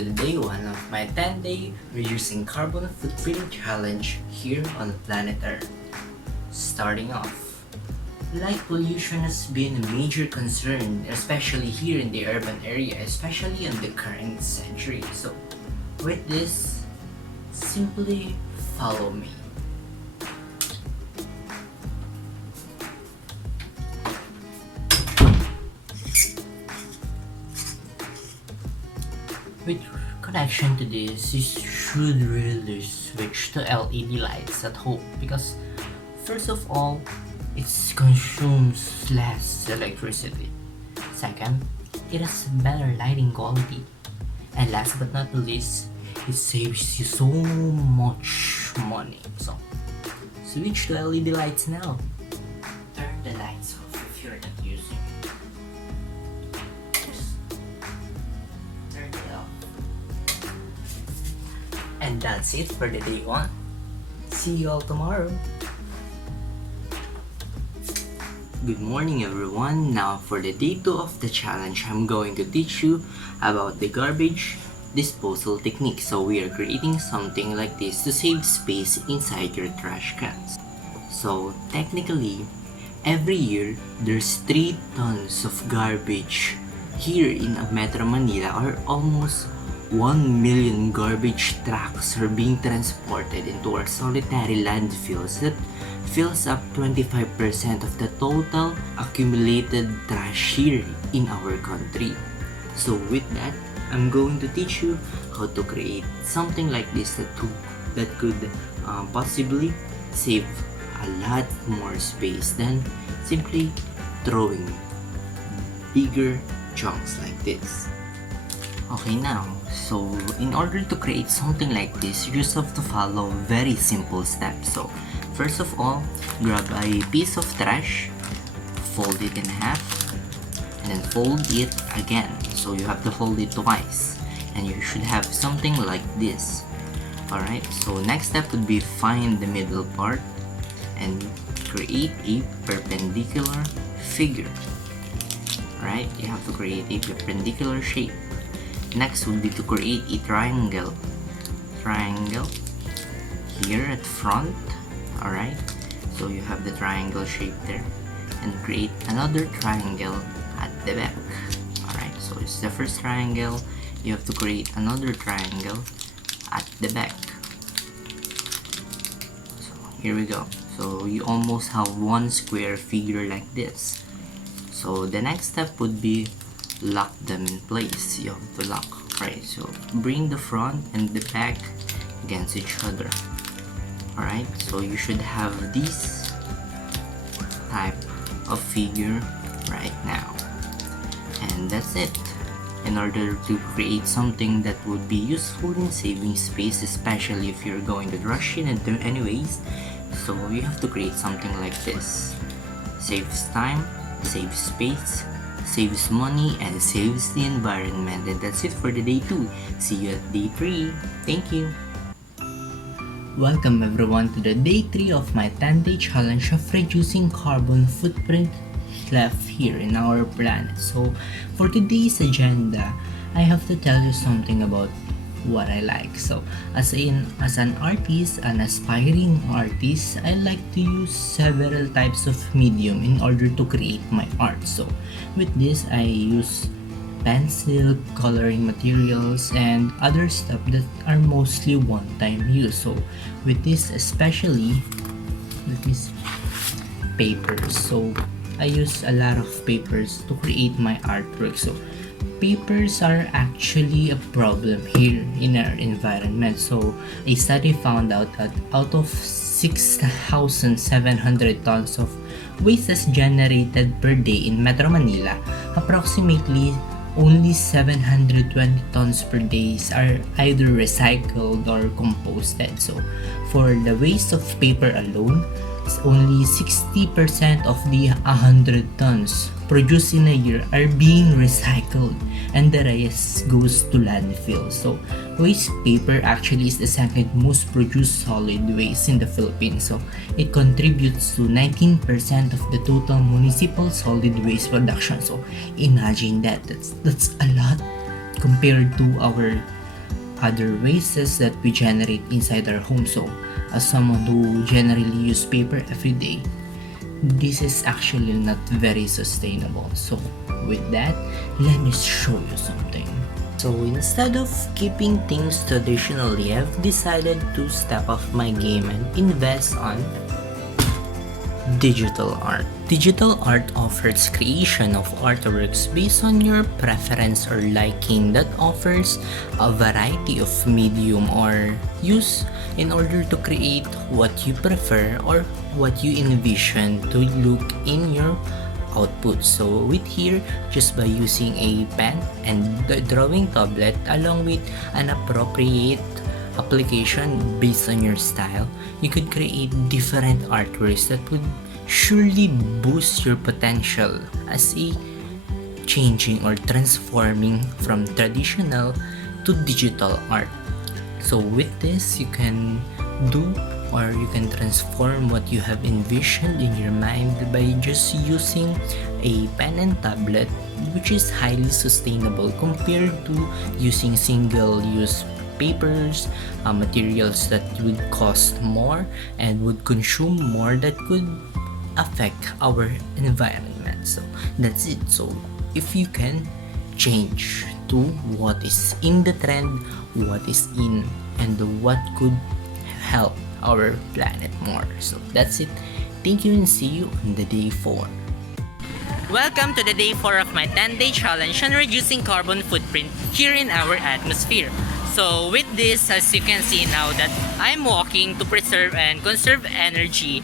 to the day 1 of my 10-day reducing carbon footprint challenge here on planet Earth. Starting off, light pollution has been a major concern, especially here in the urban area, especially in the current century. So, with this, simply follow me. With connection to this, you should really switch to LED lights at home because first of all, it consumes less electricity. Second, it has better lighting quality. And last but not least, it saves you so much money. So, switch to LED lights now. Turn the lights off if you're not using it. Just turn it off. And that's it for the day 1. See you all tomorrow. Good morning everyone. Now for the day 2 of the challenge, I'm going to teach you about the garbage disposal technique. So we are creating something like this to save space inside your trash cans. So technically, every year there's 3 tons of garbage here in Metro Manila, or almost 1 million garbage trucks are being transported into our solitary landfills that fills up 25% of the total accumulated trash here in our country. So with that, I'm going to teach you how to create something like this that could possibly save a lot more space than simply throwing bigger chunks like this. Okay, now, so in order to create something like this, you just have to follow very simple steps. So first of all, grab a piece of trash, fold it in half, and then fold it again. So you have to fold it twice, and you should have something like this. Alright, so next step would be find the middle part and create a perpendicular figure. Alright, you have to create a perpendicular shape. Next would be to create a triangle here at front. Alright, so you have the triangle shape there, and create another triangle at the back. Alright, so it's the first triangle. You have to create another triangle at the back. So here we go. So you almost have one square figure like this. So the next step would be lock them in place. You have to lock, right? So bring the front and the back against each other. Alright, so you should have this type of figure right now. And that's it. In order to create something that would be useful in saving space, especially if you're going to rush in and do anyways, so you have to create something like this. Saves time, saves space, saves money, and saves the environment. And that's it for the day 2. See you at day 3. Thank you. Welcome everyone to the day 3 of my 10-day challenge of reducing carbon footprint left here in our planet. So for today's agenda, I have to tell you something about what I like. So as an artist, an aspiring artist, I like to use several types of medium in order to create my art. So with this, I use pencil, coloring materials, and other stuff that are mostly one-time use. So with this especially, let me see, papers. So I use a lot of papers to create my artwork. So papers are actually a problem here in our environment. So a study found out that out of 6,700 tons of waste that's generated per day in Metro Manila, approximately only 720 tons per day are either recycled or composted. So for the waste of paper alone, only 60% of the 100 tons produced in a year are being recycled, and the rest goes to landfill. So waste paper actually is the second most produced solid waste in the Philippines. So it contributes to 19% of the total municipal solid waste production. So imagine that. That's a lot compared to our other wastes that we generate inside our home. So, as someone who generally use paper every day, this is actually not very sustainable. So, with that, let me show you something. So instead of keeping things traditionally, I've decided to step off my game and invest on digital art. Digital art offers creation of artworks based on your preference or liking that offers a variety of medium or use in order to create what you prefer or what you envision to look in your output. So with here, just by using a pen and the drawing tablet along with an appropriate application based on your style, you could create different artworks that would surely boost your potential as a changing or transforming from traditional to digital art. So with this, you can do or you can transform what you have envisioned in your mind by just using a pen and tablet, which is highly sustainable compared to using single-use papers, materials that would cost more and would consume more that could affect our environment. So that's it. So if you can change to what is in the trend, what is in, and what could help our planet more. So that's it. Thank you and see you on the day 4. Welcome to the day 4 of my 10-day challenge on reducing carbon footprint here in our atmosphere. So with this, as you can see now that I'm walking to preserve and conserve energy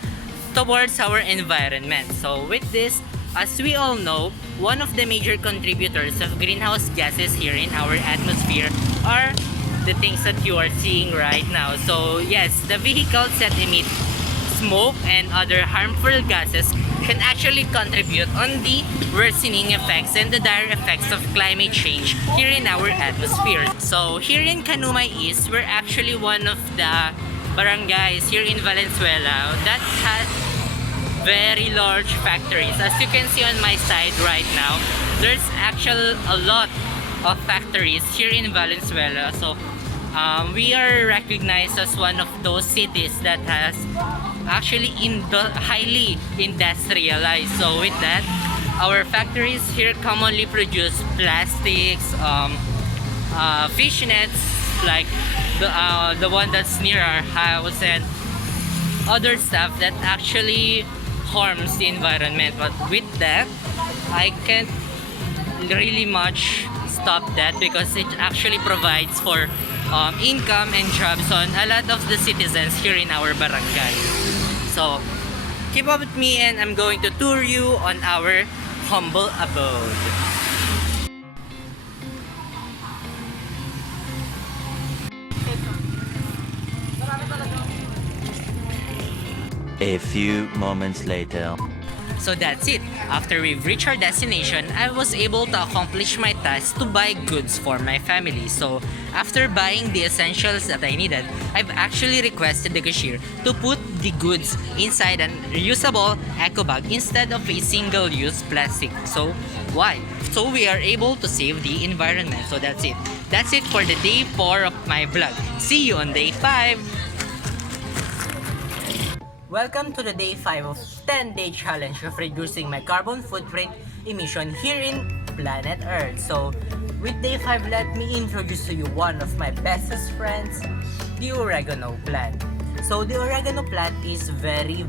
towards our environment. So with this, as we all know, one of the major contributors of greenhouse gases here in our atmosphere are the things that you are seeing right now. So yes, the vehicles that emit smoke and other harmful gases can actually contribute on the worsening effects and the dire effects of climate change here in our atmosphere. So here in Canumay East, we're actually one of the barangays here in Valenzuela that has very large factories. As you can see on my side right now, there's actually a lot of factories here in Valenzuela. So we are recognized as one of those cities that has actually highly industrialized. So with that, our factories here commonly produce plastics, fish nets like the one that's near our house, and other stuff that actually harms the environment. But with that, I can't really much stop that because it actually provides for income and jobs on a lot of the citizens here in our barangay. So keep up with me and I'm going to tour you on our humble abode. A few moments later. So that's it. After we've reached our destination, I was able to accomplish my task to buy goods for my family. So after buying the essentials that I needed, I've actually requested the cashier to put the goods inside an reusable eco bag instead of a single-use plastic. So why? So we are able to save the environment. So that's it. That's it for the day 4 of my vlog. See you on day 5. Welcome to the day 5 of 10-day challenge of reducing my carbon footprint emission here in planet Earth. So with day 5, let me introduce to you one of my bestest friends, the oregano plant. So the oregano plant is very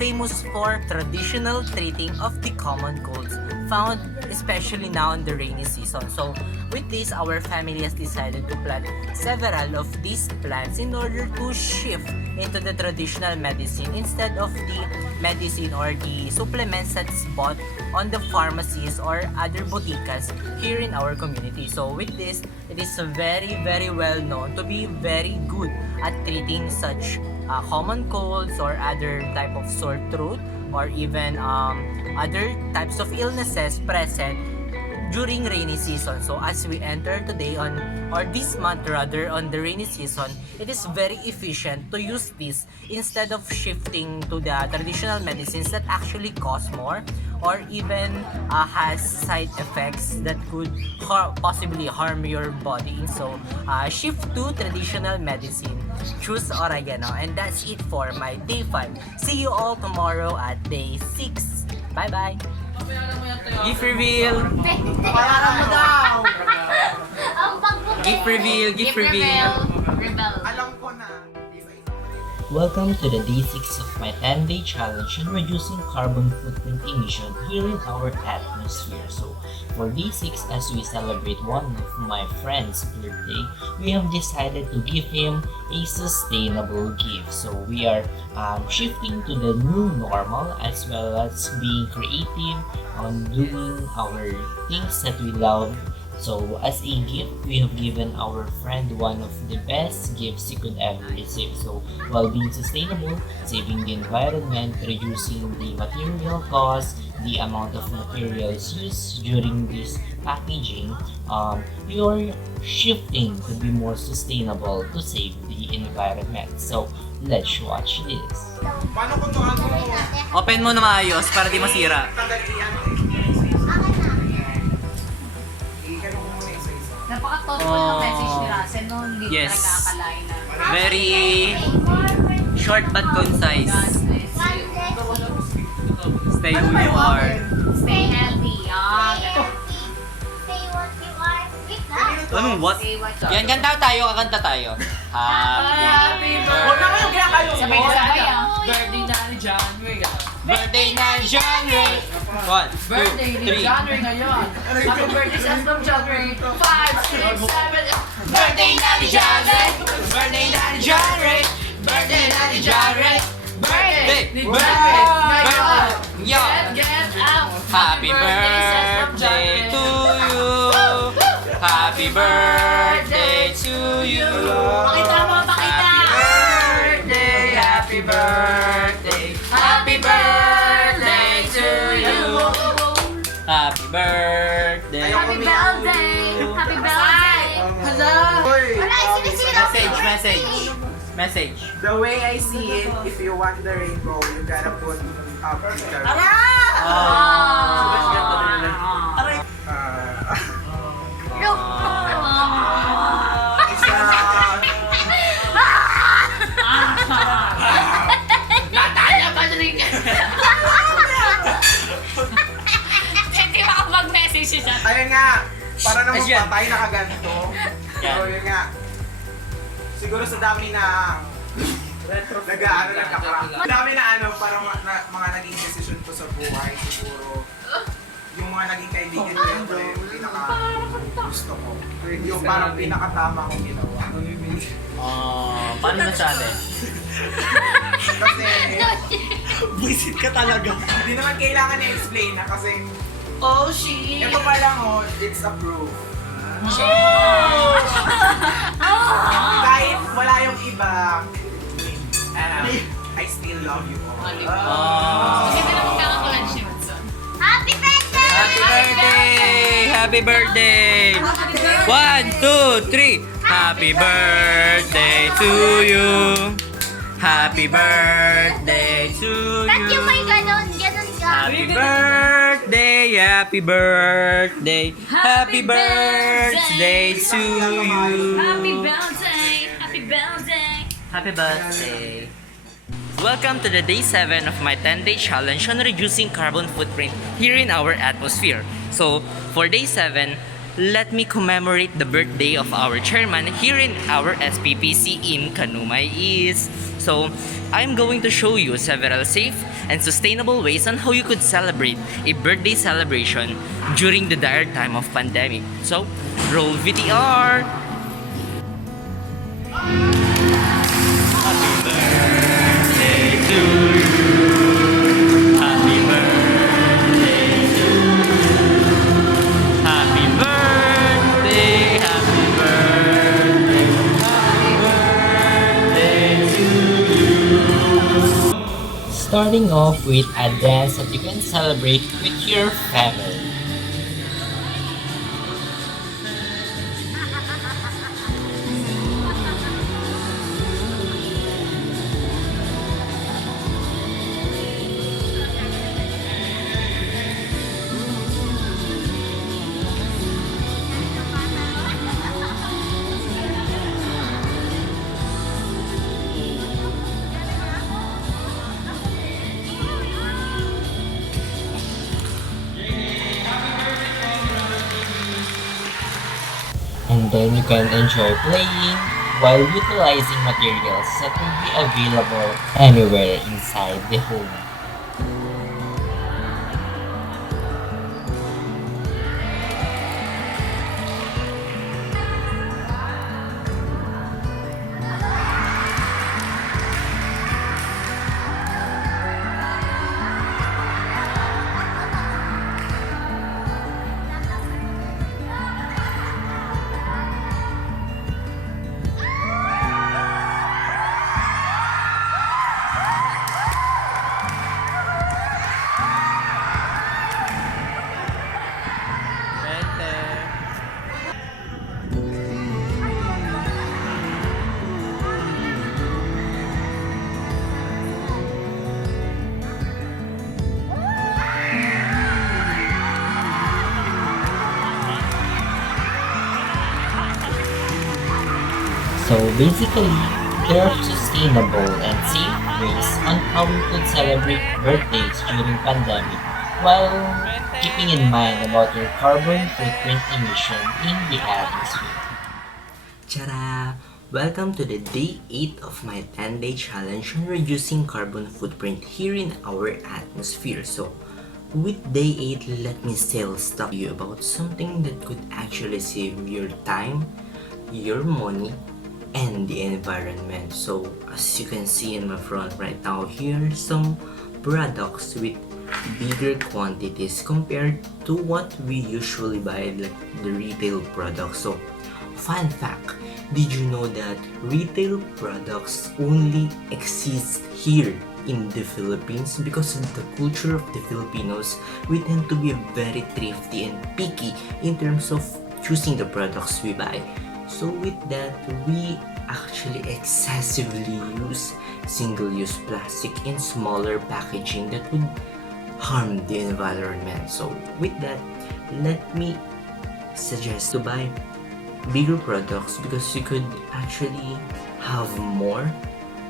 famous for traditional treating of the common colds found especially now in the rainy season. So with this, our family has decided to plant several of these plants in order to shift into the traditional medicine instead of the medicine or the supplements that's bought on the pharmacies or other boticas here in our community. So with this, it is very well known to be very good at treating such common colds or other type of sore throat or even other types of illnesses present during rainy season. So as we enter today on, or this month rather, on the rainy season, it is very efficient to use this instead of shifting to the traditional medicines that actually cost more or even has side effects that could possibly harm your body. So shift to traditional medicine, choose oregano, and that's it for my day 5. See you all tomorrow at day 6. Bye bye. Gift reveal. Para mo daw. Gift reveal. Gift reveal. Alam ko na. Welcome to the day 6 of my 10-day challenge in reducing carbon footprint emission here in our atmosphere. So, for day 6, as we celebrate one of my friend's birthday, we have decided to give him a sustainable gift. So, we are shifting to the new normal as well as being creative on doing our things that we love. So, as a gift, we have given our friend one of the best gifts he could ever receive. So, while being sustainable, saving the environment, reducing the material cost, the amount of materials used during this packaging, we are shifting to be more sustainable to save the environment. So, let's watch this. Paano ko to Open mo na maayos para di masira. Napaka-thoughtful ng message ni Russell, no? Hindi Yes. talaga akalain na. Very short but concise. God bless you. Stay who you are. Stay healthy. Say what you are. Wait lang. Anong what? Say what you Yan, kanta tayo, kakanta tayo. Happy Huwag naman yung ginakayo. Sabay na sabay, Birthday na ni January. birthday na genre! 1, 2, Birthday ni 3. January ngayon. Happy birthday sa from January 5, 6, 7. Birthday na ni genre! Birthday na ni genre! Birthday na ni genre! Birthday! Birthday! Ngayon. Yon! Get out. Happy birthday to you! Happy birthday to you! Pakita mo, pakita! Happy birthday! Happy birthday to you! Happy birthday! Happy birthday! Happy birthday! Hala. Wala, sinisira ko yung Message. birthday. Message. The way I see it, if you want the rainbow, you gotta put up the Look. Hindi makapag-message siya. Ayun nga, para naman Ayun. patay nakaganto. So yun nga. Siguro sa dami na nag-ano nagkakrak. Dami na ano, parang mga naging decision ko sa buhay. Siguro yung mga naging kaibigan ko yung pinaka gusto ko. Yung parang pinakatama kong ginawa. Paano masabi? Kasi Visit ka talaga. hindi naman kailangan i-explain na kasi Oh, she. ito pa lang oh, it's a proof. Kahit wala yung iba, I still love you all. Maganda na magkakakulan si Watson. Happy birthday! Happy birthday! Happy birthday! 1, 2, 3. Happy birthday to you. Happy birthday to Ba't you. yung may ganon ka? Happy birthday, happy birthday, happy birthday to you. Happy birthday! Happy birthday! Happy birthday. Welcome to the day 7 of my 10-day challenge on reducing carbon footprint here in our atmosphere. So, for day 7, let me commemorate the birthday of our chairman here in our SPPC in Kanumay East. So, I'm going to show you several safe and sustainable ways on how you could celebrate a birthday celebration during the dire time of pandemic. So, roll VTR! Happy birthday to you. Happy birthday to you. Happy birthday, happy birthday, happy birthday to you. Starting off with a dance that you can celebrate with your family. then you can enjoy playing while utilizing materials that will be available anywhere inside the home. So basically, there are sustainable and safe ways on how we could celebrate birthdays during pandemic while keeping in mind about your carbon footprint emission in the atmosphere. Tada! Welcome to the day 8 of my 10-day challenge on reducing carbon footprint here in our atmosphere. So, with day 8, let me still talk to you about something that could actually save your time, your money, and the environment. So as you can see in my front right now, here are some products with bigger quantities compared to what we usually buy, like the retail products. So fun fact, did you know that retail products only exist here in the Philippines? Because of the culture of the Filipinos, we tend to be very thrifty and picky in terms of choosing the products we buy. So with that, we actually excessively use single-use plastic in smaller packaging that would harm the environment. So with that, let me suggest to buy bigger products because you could actually have more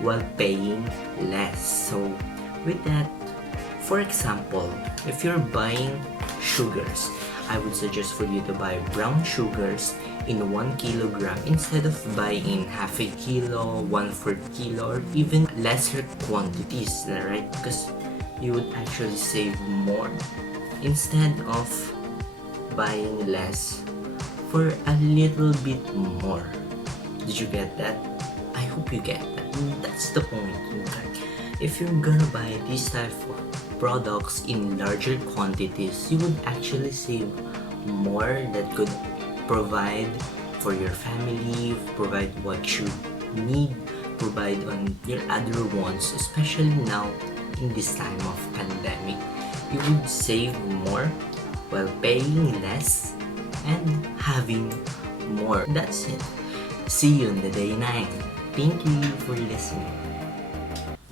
while paying less. So with that, for example, if you're buying sugars, I would suggest for you to buy brown sugars in 1 kilogram instead of buying half a kilo, 1/4 kilo, or even lesser quantities, right? Because you would actually save more instead of buying less for a little bit more. Did you get that? I hope you get that. That's the point. If you're gonna buy this type of products in larger quantities, you would actually save more that could provide for your family, provide what you need, provide on your other wants, especially now in this time of pandemic. You would save more while paying less and having more. That's it. See you on the day 9. Thank you for listening.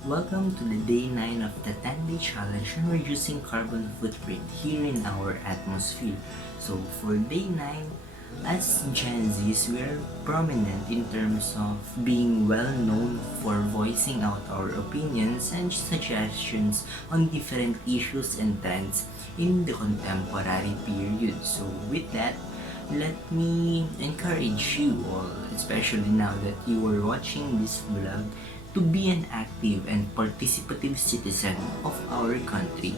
Welcome to the day 9 of the 10-day challenge on reducing carbon footprint here in our atmosphere. So for day 9, as Gen Zs, we are prominent in terms of being well known for voicing out our opinions and suggestions on different issues and trends in the contemporary period. So with that, let me encourage you all, especially now that you are watching this vlog, to be an active and participative citizen of our country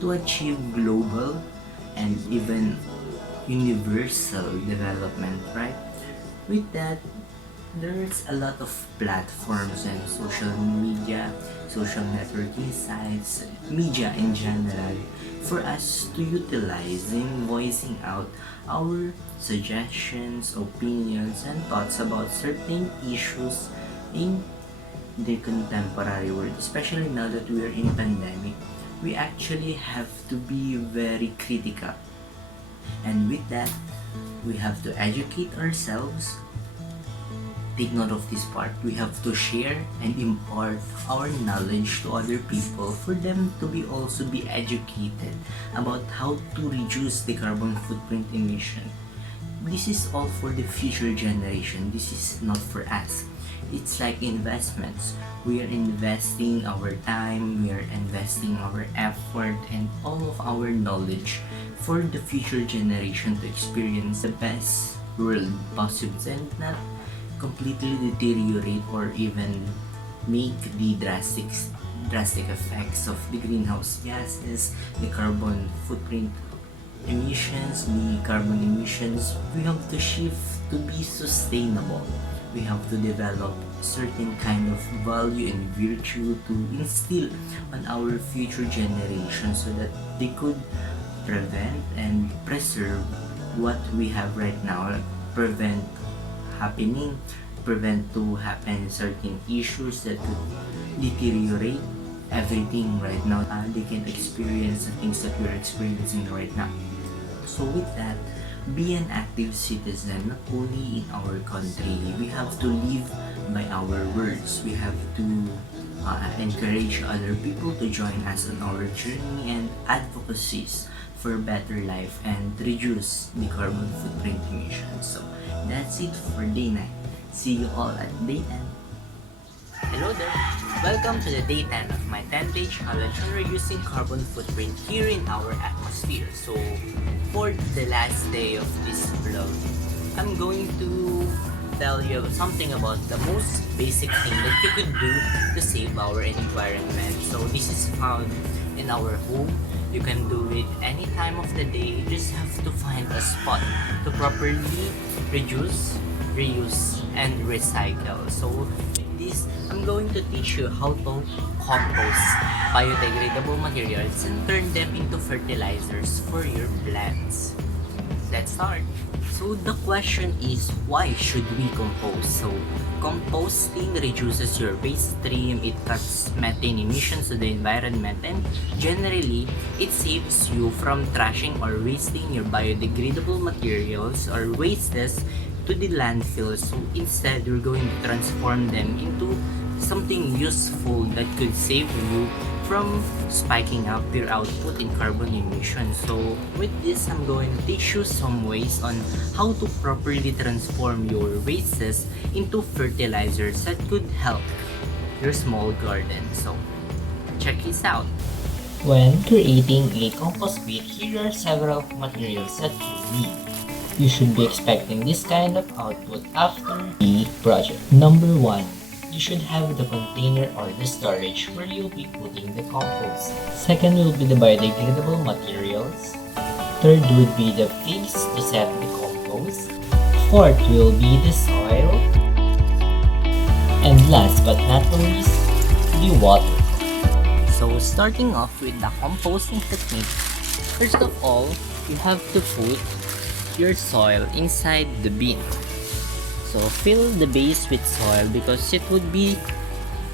to achieve global and even universal development, right? With that, there's a lot of platforms and social media, social networking sites, media in general, for us to utilize in voicing out our suggestions, opinions, and thoughts about certain issues in the contemporary world, especially now that we are in pandemic. We actually have to be very critical, and with that, we have to educate ourselves. Take note of this part. We have to share and impart our knowledge to other people for them to be also be educated about how to reduce the carbon footprint emission. This is all for the future generation. This is not for us. It's like investments. We are investing our time, we are investing our effort and all of our knowledge for the future generation to experience the best world possible and not completely deteriorate or even make the drastic effects of the greenhouse gases, the carbon footprint emissions, the carbon emissions. We have to shift to be sustainable. We have to develop certain kind of value and virtue to instill on our future generations so that they could prevent and preserve what we have right now, prevent happening, prevent to happen certain issues that could deteriorate everything right now. They can experience the things that we're experiencing right now. So with that, be an active citizen not only in our country. We have to live by our words. We have to encourage other people to join us on our journey and advocacies for better life and reduce the carbon footprint emissions. So that's it for day 9. See you all at day 10. Hello there! Welcome to the day 10 of my 10-day challenge on reducing carbon footprint here in our atmosphere. So, for the last day of this vlog, I'm going to tell you something about the most basic thing that you could do to save our environment. So, this is found in our home. You can do it any time of the day. You just have to find a spot to properly reduce, reuse, and recycle. So, this, I'm going to teach you how to compost biodegradable materials and turn them into fertilizers for your plants. Let's start. So the question is, why should we compost? So composting reduces your waste stream, it cuts methane emissions to the environment, and generally it saves you from trashing or wasting your biodegradable materials or wastes to the landfill. So instead, we're going to transform them into something useful that could save you from spiking up your output in carbon emissions. So with this, I'm going to teach you some ways on how to properly transform your wastes into fertilizers that could help your small garden. So check this out. When creating a compost pit, here are several materials that you need. You should be expecting this kind of output after the project. Number 1, you should have the container or the storage where you'll be putting the compost. Second will be the biodegradable materials. Third would be the pigs to set the compost. Fourth will be the soil. And last but not least, the water. So starting off with the composting technique, first of all, you have to put your soil inside the bin. So fill the base with soil because it would be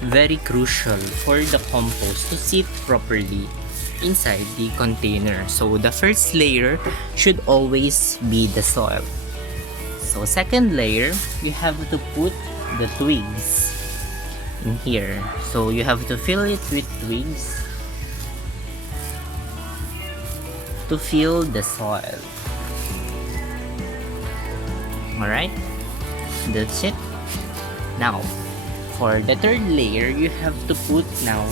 very crucial for the compost to sit properly inside the container. So the first layer should always be the soil. So second layer, you have to put the twigs in here. So you have to fill it with twigs to fill the soil. Alright, that's it. Now, for the third layer, you have to put now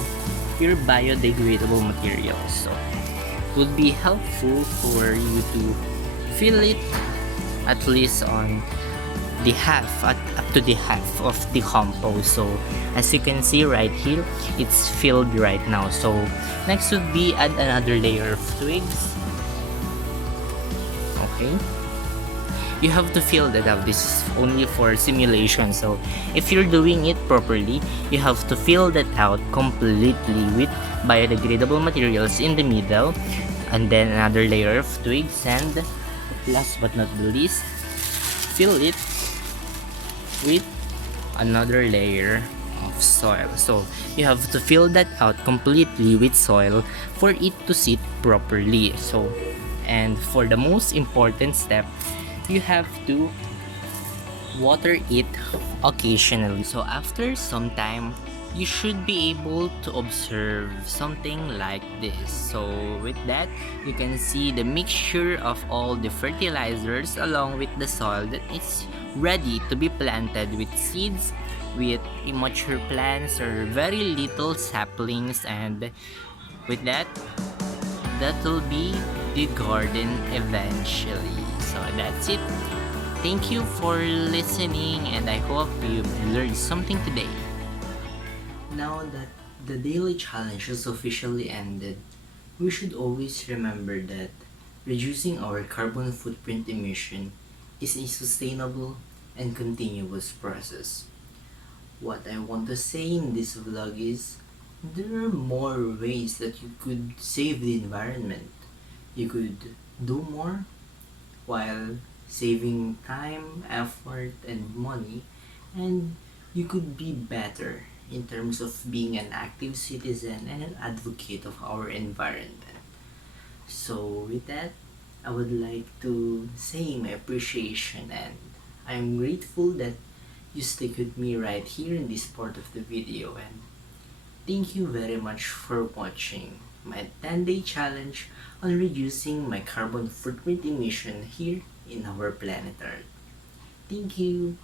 your biodegradable materials. So, it would be helpful for you to fill it at least on the half, up to the half of the compost. So, as you can see right here, it's filled right now. So, next would be add another layer of twigs. Okay. You have to fill that out. This is only for simulation. So if you're doing it properly, you have to fill that out completely with biodegradable materials in the middle, and then another layer of twigs, and last but not the least, fill it with another layer of soil. So you have to fill that out completely with soil for it to sit properly. So, and for the most important step, you have to water it occasionally. So after some time, you should be able to observe something like this. So with that, you can see the mixture of all the fertilizers along with the soil that is ready to be planted with seeds, with immature plants or very little saplings, and with that, that will be the garden eventually. So that's it. Thank you for listening, and I hope you've learned something today. Now that the daily challenge has officially ended, we should always remember that reducing our carbon footprint emission is a sustainable and continuous process. What I want to say in this vlog is there are more ways that you could save the environment. You could do more while saving time, effort, and money, and you could be better in terms of being an active citizen and an advocate of our environment. So, with that, I would like to say my appreciation, and I'm grateful that you stick with me right here in this part of the video, and thank you very much for watching my 10-day challenge on reducing my carbon footprint emission here in our planet Earth. Thank you!